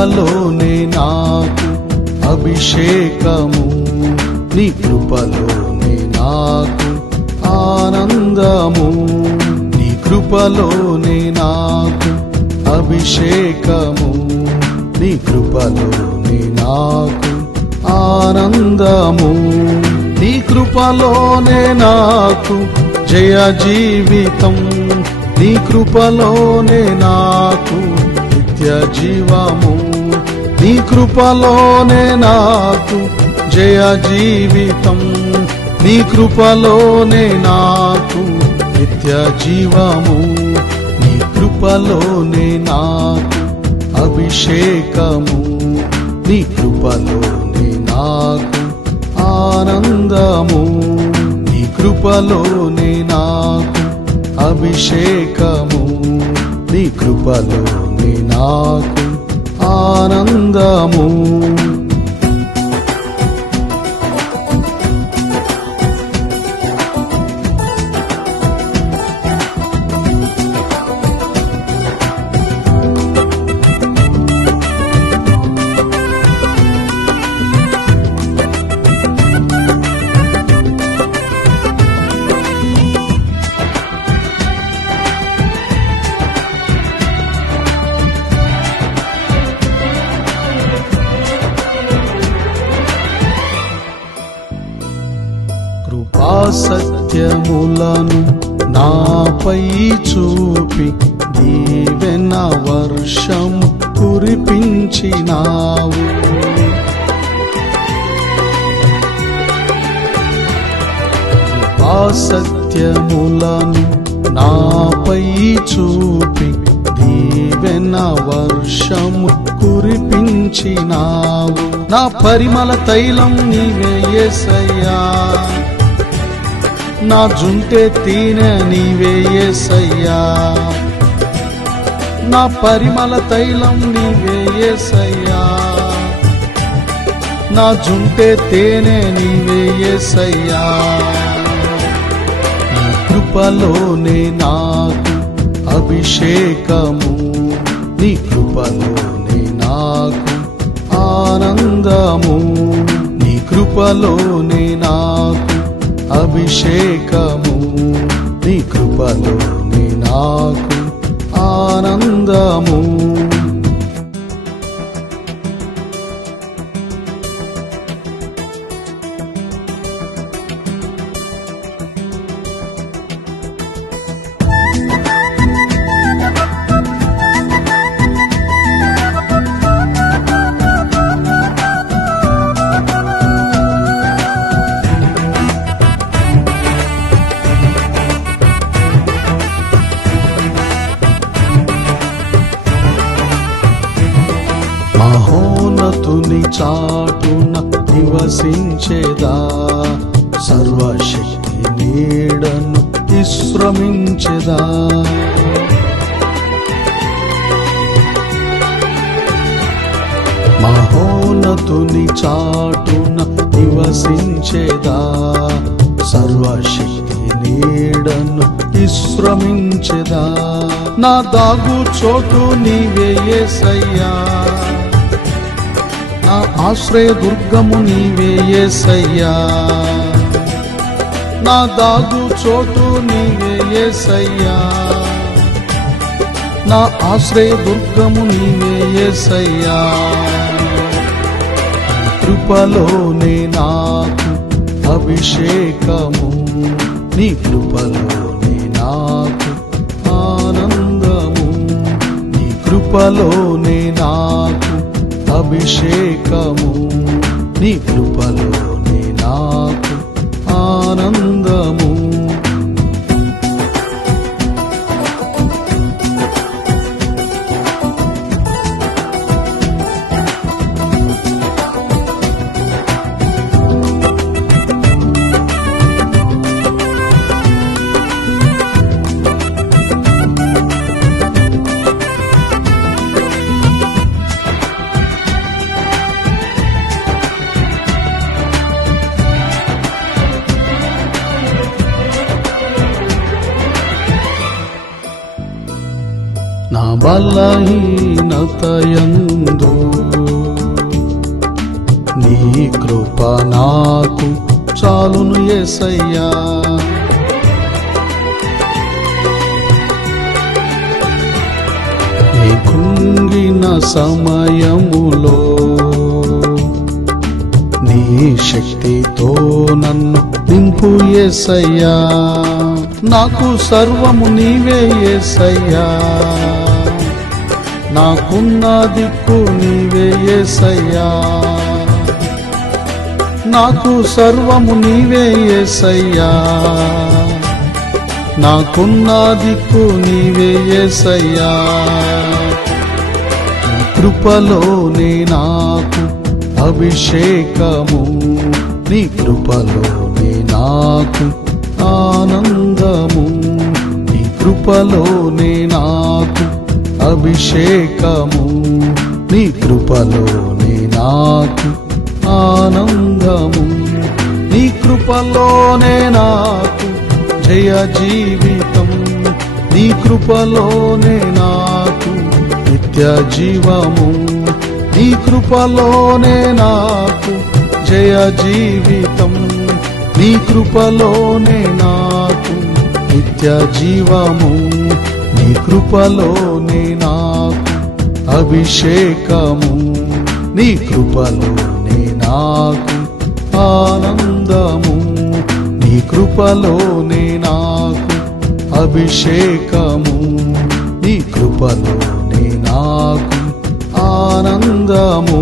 కృపలోనే నాకు అభిషేకము, నీ కృపలోనే నాకు ఆనందము, నీ కృపలోనే నాకు అభిషేకము, నీ కృపలోనే నాకు ఆనందము, నీ కృపలోనే నాకు జయ జీవితం, నీ కృపలోనే నాకు నిత్య జీవము, నీ కృపలోనే నాకు జయ జీవితం, నీ కృపలోనే నాకు నిత్య జీవము, నీ కృపలోనే నాకు అభిషేకము, నీ కృపలోనే నాకు ఆనందము, నీ కృపలోనే నాకు అభిషేకము, నీ కృపలోనే నాకు ఆనందము. కృపా సత్యములను నాపై చూపి దీవెన వర్షము కురిపించినావు, కృపా సత్యములను నాపై చూపి దీవెన వర్షము కురిపించినావు, నా పరిమళ తైలం నీవే యేసయ్యా, నా జుంటే తేనె నీవే యేసయ్యా, నా పరిమళ తైలం నీవే యేసయ్యా, నా జుంటే తేనె నీవే యేసయ్యా, నీ కృపలోనే నాకు అభిషేకము, నీ కృపలోనే నాకు ఆనందము, నీ కృపలోనే నాకు అభిషేకము, నీ కృపలోనే నాకు ఆనందము. మహోన్నతుని చాటున నివసించేదా, సర్వశక్తి నీడను విశ్రమించెదా, మహోన్నతుని చాటున నివసించేదా, సర్వశక్తి నీడను విశ్రమించెదా, నా దాగు చోటు నీవే యేసయ్యా, నా ఆశ్రయ దుర్గము నీవే యేసయ్యా, నా దాగు చోటు నీవే యేసయ్యా, నా ఆశ్రయ దుర్గము నీవే యేసయ్యా, కృపలోనే నాకు అభిషేకము, నీ కృపలోనే నాకు ఆనందము, నీ కృపలోనే నాకు అభిషేకము, నీ కృపలోనే నాకు ఆనందము. నా బలహీనతయందు కృప నాకు చాలును యేసయ్యా. నీ కృంగిన సమయములో నీ శక్తితో నన్ను నింపు యేసయ్యా. నాకు సర్వము నీవే యేసయ్యా, నాకున్న దిక్కు నీవే యేసయ్యా. నాకు సర్వము నీవే యేసయ్యా, నాకున్న దిక్కు నీవే యేసయ్యా. నీ కృపలోనే నాకు అభిషేకము, నీ కృపలోనే నాకు ఆనందము, నీ కృపలోనే నాకు అభిషేకము, నీ కృపలోనే నాకు ఆనందము, నీ కృపలోనే నాకు జయ జీవితం, నీ కృపలోనే నాకు నిత్య జీవము, నీ కృపలోనే నాకు జయ జీవితం, నీ కృపలోనే నాకు నిత్య జీవము, నీ కృపలోనే నాకు అభిషేకము, నీ కృపలోనే నాకు ఆనందము, నీ కృపలోనే నాకు అభిషేకము, నీ కృపలోనే నాకు ఆనందము.